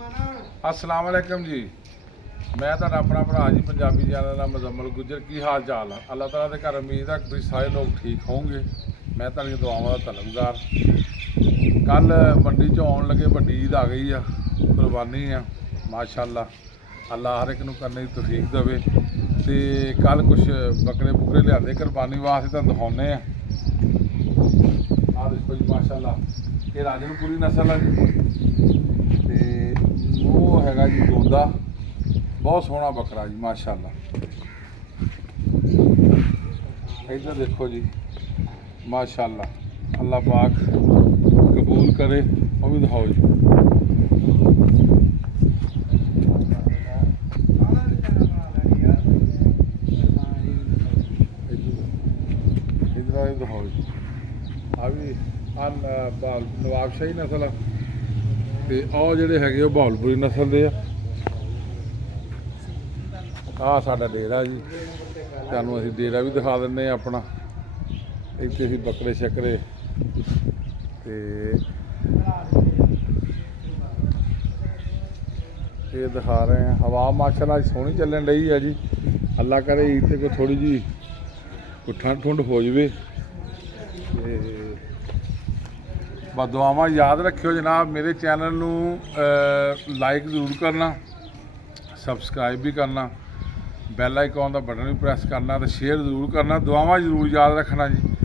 अस्सलाम वालेकुम जी। मैं तो अपना भरा जी पंजाबी चैनल का मुजम्मल गुजर। की हाल चाल है? अल्लाह ताला के घर उम्मीद है कि तुम सारे लोग ठीक होंगे। मैं तुहाडी दुआवां का तलबदार। कल मंडी चो आउण लगे वड्डी ईद आ गई है, कुर्बानी है माशाअल्लाह। अल्लाह हर एक नूं करने की तौफीक देवे। तो कल कुछ बकरे बुकरे लियादे कुर्बानी वास्ते, तुहानूं दिखाउने आ। देखो जी माशाअल्लाह, ये राजनपुरी नस्ल है जी। तो वो हैगा जी दोदा, बहुत सोहना बकरा जी माशाअल्लाह। इधर देखो जी माशाअल्लाह, अल्लाह पाक कबूल करे। वो भी दिखाओ जी। इधर दिखाओ जी। आ भी नवाबशाही नस्ल है। तो आ जोड़े है बहावलपुरी नस्ल के आ साडा डेरा जी। तुहानूं असीं डेरा भी दिखा दिंदे अपना। इत्थे असीं बकरे शकरे ते ये दिखा रहे हैं। हवा माशाअल्लाह सोहनी चलन रही है जी। अल्लाह करे ईद ते कोई थोड़ी जी कोई ठंड ठुंड हो जाए। बस दुआवां याद रखियो जनाब। मेरे चैनल नूं लाइक जरूर करना, सबसक्राइब भी करना, बैल आइकॉन का बटन भी प्रेस करना, तो शेयर जरूर करना। दुआवां जरूर याद रखना जी।